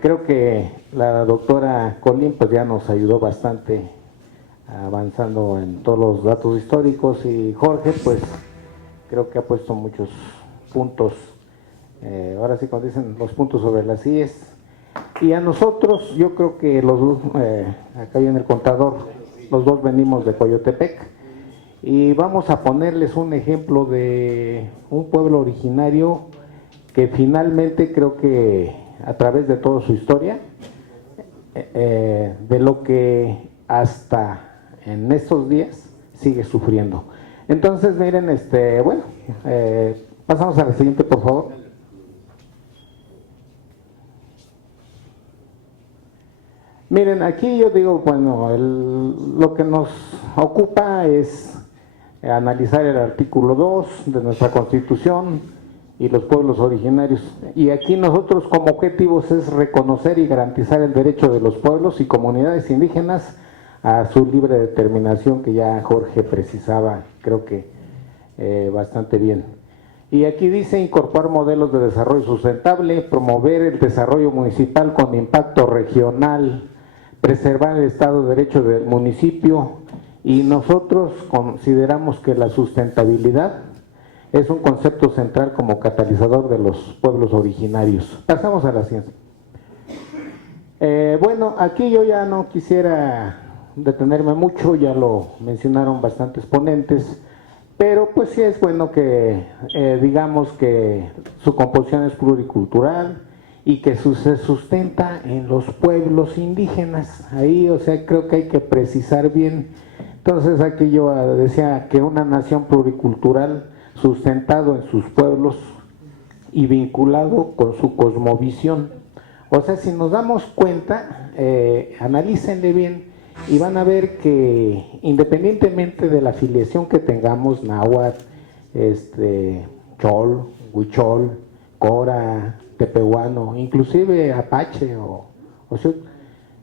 Creo que la doctora Colín pues ya nos ayudó bastante avanzando en todos los datos históricos, y Jorge pues creo que ha puesto muchos puntos, ahora sí cuando dicen los puntos sobre las IES. Y a nosotros, yo creo que acá viene el contador, los dos venimos de Coyotepec, y vamos a ponerles un ejemplo de un pueblo originario que finalmente creo que a través de toda su historia, de lo que hasta en estos días sigue sufriendo. Entonces miren, bueno, pasamos a la siguiente, por favor. Miren, aquí yo digo, bueno, lo que nos ocupa es analizar el artículo 2 de nuestra Constitución y los pueblos originarios. Y aquí nosotros como objetivos es reconocer y garantizar el derecho de los pueblos y comunidades indígenas a su libre determinación, que ya Jorge precisaba, creo que bastante bien. Y aquí dice incorporar modelos de desarrollo sustentable, promover el desarrollo municipal con impacto regional, preservar el Estado de Derecho del municipio, y nosotros consideramos que la sustentabilidad es un concepto central como catalizador de los pueblos originarios. Pasamos a la ciencia. Bueno, aquí yo ya no quisiera detenerme mucho, ya lo mencionaron bastantes ponentes, pero pues sí es bueno que digamos que su composición es pluricultural y que se sustenta en los pueblos indígenas. Ahí, o sea, creo que hay que precisar bien. Entonces aquí yo decía que una nación pluricultural sustentado en sus pueblos y vinculado con su cosmovisión. O sea, si nos damos cuenta, analícenle bien y van a ver que independientemente de la afiliación que tengamos, náhuatl, chol, huichol, cora, tepehuano, inclusive apache o sea,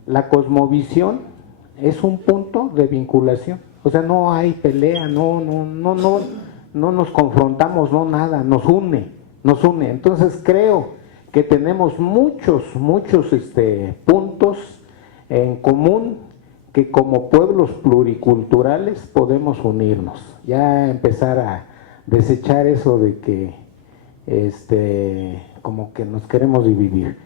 la cosmovisión es un punto de vinculación. O sea, no hay pelea, no nos confrontamos, no nada, nos une. Entonces creo que tenemos muchos puntos en común, que como pueblos pluriculturales podemos unirnos, ya empezar a desechar eso de que como que nos queremos dividir.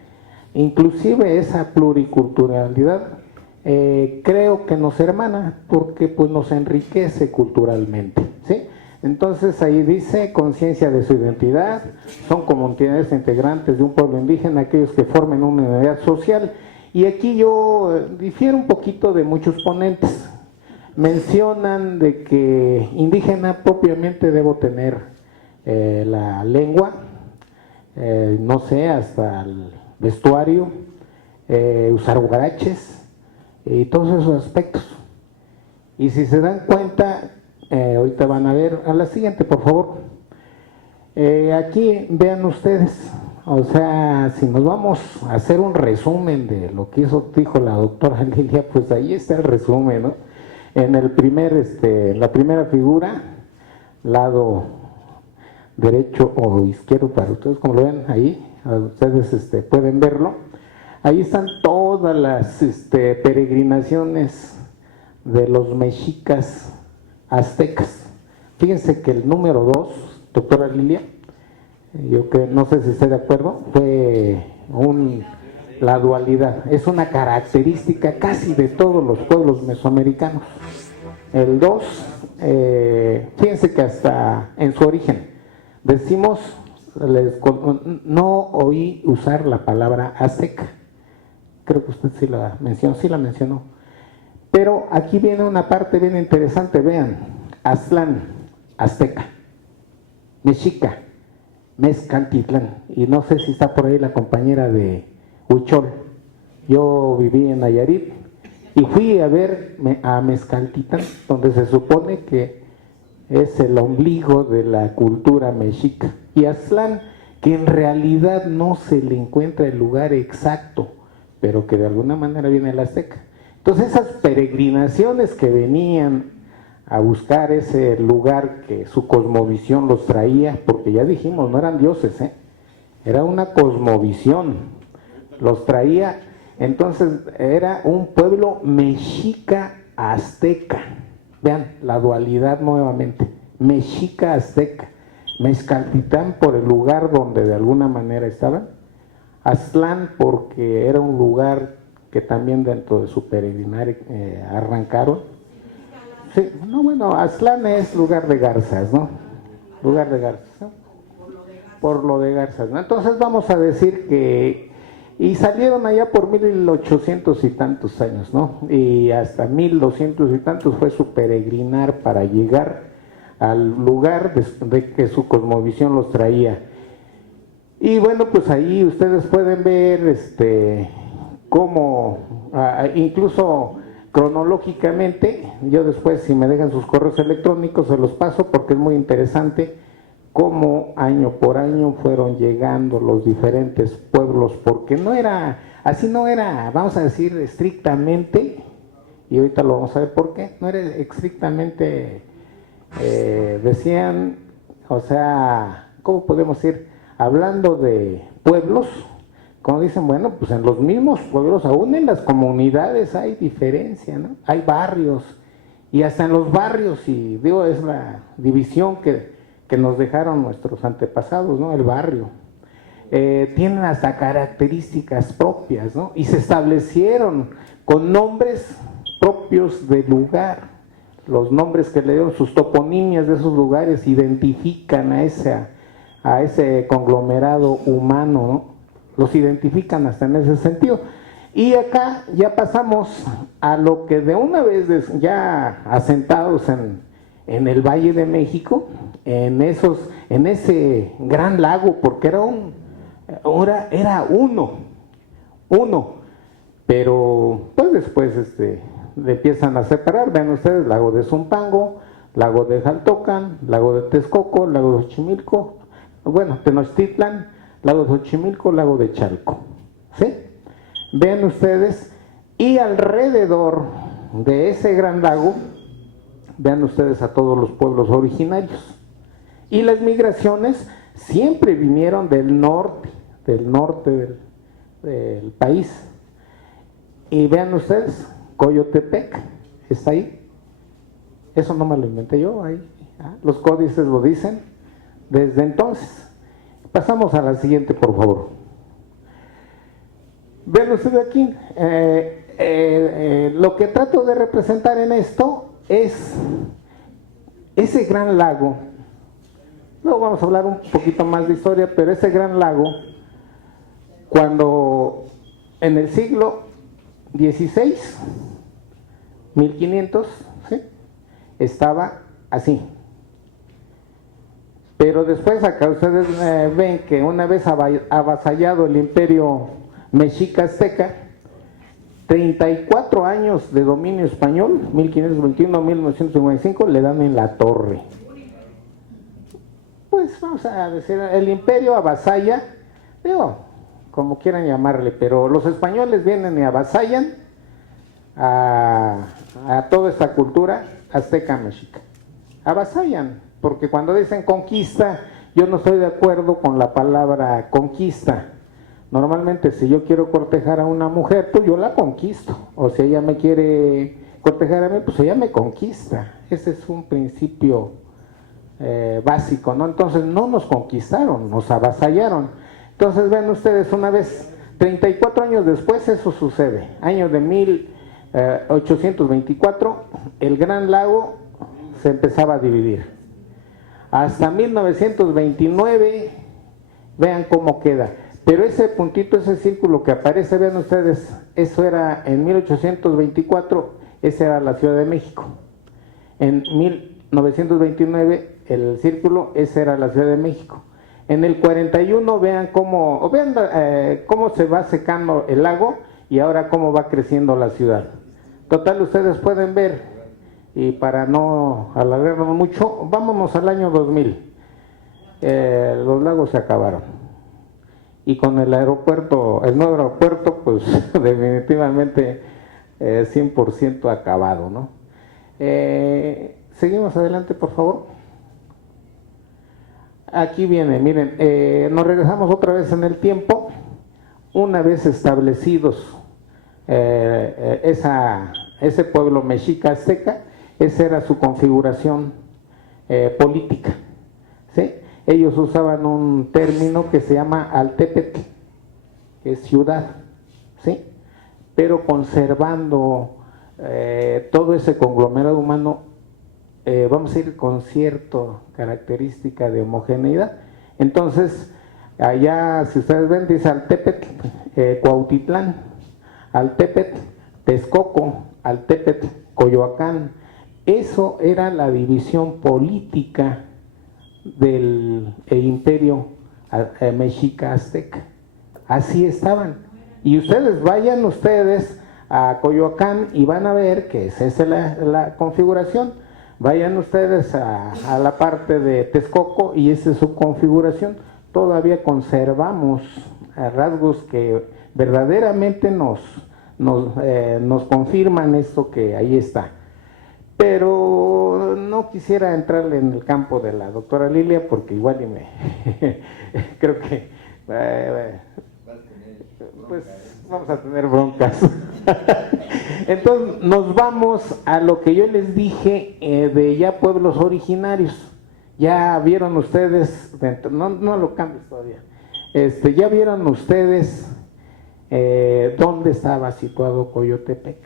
Inclusive esa pluriculturalidad creo que nos hermana, porque pues nos enriquece culturalmente, ¿sí? Entonces ahí dice conciencia de su identidad, son comunidades integrantes de un pueblo indígena, aquellos que formen una unidad social. Y aquí yo difiero un poquito de muchos ponentes. Mencionan de que indígena propiamente debo tener la lengua, no sé, hasta el vestuario, usar huaraches y todos esos aspectos. Y si se dan cuenta, ahorita van a ver, a la siguiente por favor, aquí vean ustedes, o sea, si nos vamos a hacer un resumen de lo que dijo la doctora Lilia, pues ahí está el resumen, ¿no? En el la primera figura, lado derecho o izquierdo para ustedes, como lo ven ahí, ustedes pueden verlo, ahí están todas las peregrinaciones de los mexicas aztecas. Fíjense que el número 2, doctora Lilia, yo que no sé si está de acuerdo, fue la dualidad, es una característica casi de todos los pueblos mesoamericanos. El 2, fíjense que hasta en su origen, decimos, no oí usar la palabra azteca, creo que usted sí la mencionó, pero aquí viene una parte bien interesante, vean, Aztlán, azteca, mexica, Mezcaltitlán, y no sé si está por ahí la compañera de Huichol. Yo viví en Nayarit y fui a ver a Mezcaltitlán, donde se supone que es el ombligo de la cultura mexica, y Aztlán, que en realidad no se le encuentra el lugar exacto, pero que de alguna manera viene el azteca. Entonces esas peregrinaciones que venían a buscar ese lugar que su cosmovisión los traía, porque ya dijimos, no eran dioses, era una cosmovisión, los traía. Entonces era un pueblo mexica azteca. Vean la dualidad nuevamente, mexica azteca. Mezcaltitán por el lugar donde de alguna manera estaban, Aztlán porque era un lugar que también dentro de su peregrinaje arrancaron. Sí, no, bueno, Aztlán es lugar de garzas, ¿no? Lugar de garzas, ¿no? Por lo de garzas, ¿no? Entonces vamos a decir que, y salieron allá por 1800 y tantos años, ¿no? Y hasta 1200 y tantos fue su peregrinar para llegar al lugar de que su cosmovisión los traía. Y bueno, pues ahí ustedes pueden ver cómo, incluso cronológicamente, yo después si me dejan sus correos electrónicos se los paso porque es muy interesante cómo año por año fueron llegando los diferentes pueblos, porque no era, así no era, vamos a decir estrictamente, y ahorita lo vamos a ver por qué, no era estrictamente, decían, o sea, ¿cómo podemos decir? Hablando de pueblos, como dicen, bueno, pues en los mismos pueblos, aún en las comunidades hay diferencia, ¿no? Hay barrios, y hasta en los barrios, y digo, es la división que nos dejaron nuestros antepasados, ¿no? El barrio. Tienen hasta características propias, ¿no? Y se establecieron con nombres propios del lugar. Los nombres que le dieron, sus toponimias de esos lugares identifican a ese conglomerado humano, ¿no? Los identifican hasta en ese sentido. Y acá ya pasamos a lo que de una vez ya asentados en el Valle de México, en ese gran lago, porque era uno, pero pues después le empiezan a separar. Vean ustedes, lago de Zumpango, lago de Jaltocan, lago de Texcoco, lago de Xochimilco, bueno, Tenochtitlan, lago de Xochimilco, lago de Chalco, ¿sí? Vean ustedes, y alrededor de ese gran lago, vean ustedes a todos los pueblos originarios. Y las migraciones siempre vinieron del norte del país. Y vean ustedes, Coyotepec está ahí. Eso no me lo inventé yo, ahí. Los códices lo dicen desde entonces. Pasamos a la siguiente, por favor. Ven ustedes aquí, lo que trato de representar en esto es ese gran lago. Luego vamos a hablar un poquito más de historia, pero ese gran lago, cuando en el siglo XVI, 1500, ¿sí? Estaba así. Pero después acá ustedes ven que una vez avasallado el imperio mexica azteca, 34 años de dominio español, 1521-1955, le dan en la torre. Pues vamos a decir, el imperio avasalla, digo, como quieran llamarle, pero los españoles vienen y avasallan a toda esta cultura azteca mexica. Avasallan, porque cuando dicen conquista, yo no estoy de acuerdo con la palabra conquista. Normalmente si yo quiero cortejar a una mujer, pues yo la conquisto, o si ella me quiere cortejar a mí, pues ella me conquista. Ese es un principio básico, ¿no? Entonces no nos conquistaron, nos avasallaron. Entonces ven ustedes, una vez, 34 años después eso sucede, año de 1824, el Gran Lago se empezaba a dividir. Hasta 1929, vean cómo queda. Pero ese puntito, ese círculo que aparece, vean ustedes, eso era en 1824, esa era la Ciudad de México. En 1929, el círculo, esa era la Ciudad de México. En el 41, vean cómo se va secando el lago y ahora cómo va creciendo la ciudad. Total, ustedes pueden ver, y para no alargarnos mucho, vámonos al año 2000. Los lagos se acabaron. Y con el aeropuerto, el nuevo aeropuerto, pues definitivamente 100% acabado, ¿no? Seguimos adelante, por favor. Aquí viene, miren, nos regresamos otra vez en el tiempo. una vez establecidos ese pueblo mexica azteca, esa era su configuración política, ¿sí? Ellos usaban un término que se llama Altepetl, que es ciudad, ¿sí? Pero conservando todo ese conglomerado humano, vamos a ir con cierta característica de homogeneidad. Entonces, allá, si ustedes ven, dice Altepetl, Cuautitlán, Altepetl, Texcoco, Altepetl, Coyoacán. Eso era la división política del imperio mexica azteca. Así estaban. Y ustedes vayan a Coyoacán y van a ver que esa es la configuración. Vayan ustedes a la parte de Texcoco y esa es su configuración. Todavía conservamos rasgos que verdaderamente nos confirman esto que ahí está. Pero no quisiera entrarle en el campo de la doctora Lilia porque igual creo que pues vamos a tener broncas. Entonces nos vamos a lo que yo les dije de ya pueblos originarios. Ya vieron ustedes, no lo cambies todavía, ya vieron ustedes dónde estaba situado Coyotepec.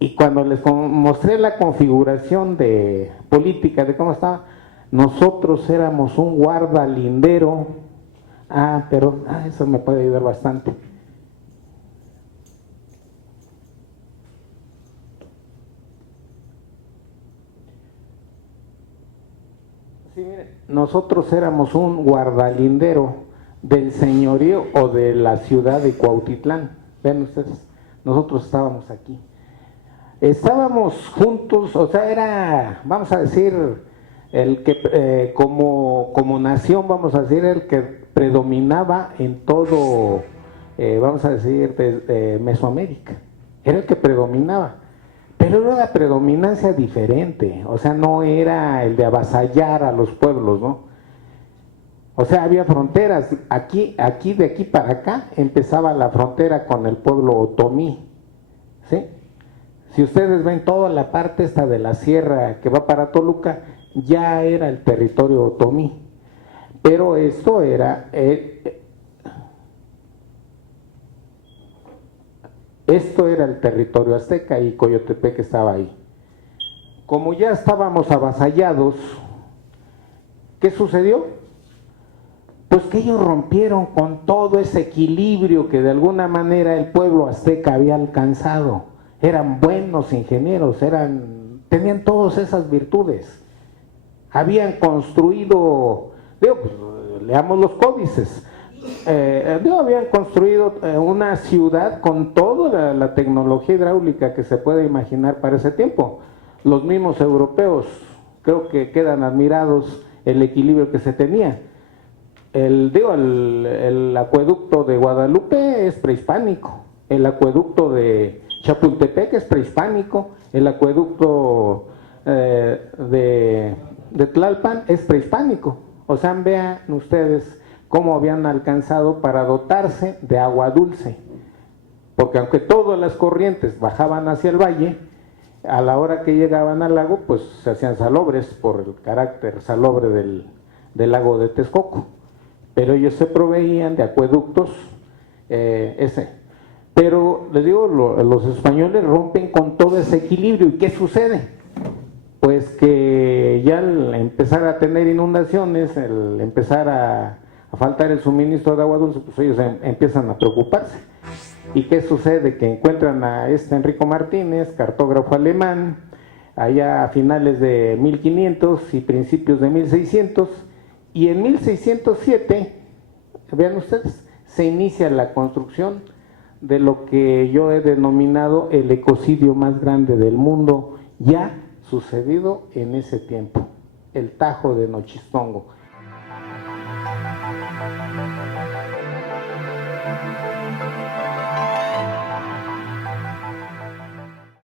Y cuando les mostré la configuración política de cómo estaba, nosotros éramos un guardalindero. Pero eso me puede ayudar bastante. Sí, miren, nosotros éramos un guardalindero del señorío o de la ciudad de Cuautitlán. Ven ustedes, nosotros estábamos aquí. Estábamos juntos, o sea, era, vamos a decir, el que como nación, vamos a decir, el que predominaba en todo, vamos a decir, Mesoamérica. Era el que predominaba. Pero era una predominancia diferente, o sea, no era el de avasallar a los pueblos, ¿no? O sea, había fronteras. De aquí para acá, empezaba la frontera con el pueblo otomí, ¿sí? Si ustedes ven toda la parte esta de la sierra que va para Toluca, ya era el territorio otomí. Pero esto era el territorio azteca y Coyotepec estaba ahí. Como ya estábamos avasallados, ¿qué sucedió? Pues que ellos rompieron con todo ese equilibrio que de alguna manera el pueblo azteca había alcanzado. Eran buenos ingenieros, tenían todas esas virtudes. Habían construido, leamos los códices, habían construido una ciudad con toda la tecnología hidráulica que se puede imaginar para ese tiempo. Los mismos europeos creo que quedan admirados el equilibrio que se tenía. El acueducto de Guadalupe es prehispánico, el acueducto de Chapultepec es prehispánico, el acueducto de Tlalpan es prehispánico. O sea, vean ustedes cómo habían alcanzado para dotarse de agua dulce, porque aunque todas las corrientes bajaban hacia el valle, a la hora que llegaban al lago, pues se hacían salobres por el carácter salobre del lago de Texcoco, pero ellos se proveían de acueductos Pero les digo, los españoles rompen con todo ese equilibrio. ¿Y qué sucede? Pues que ya al empezar a tener inundaciones, al empezar a faltar el suministro de agua dulce, pues ellos empiezan a preocuparse. ¿Y qué sucede? Que encuentran a Enrico Martínez, cartógrafo alemán, allá a finales de 1500 y principios de 1600, y en 1607, vean ustedes, se inicia la construcción de lo que yo he denominado el ecocidio más grande del mundo, ya sucedido en ese tiempo, el Tajo de Nochistongo.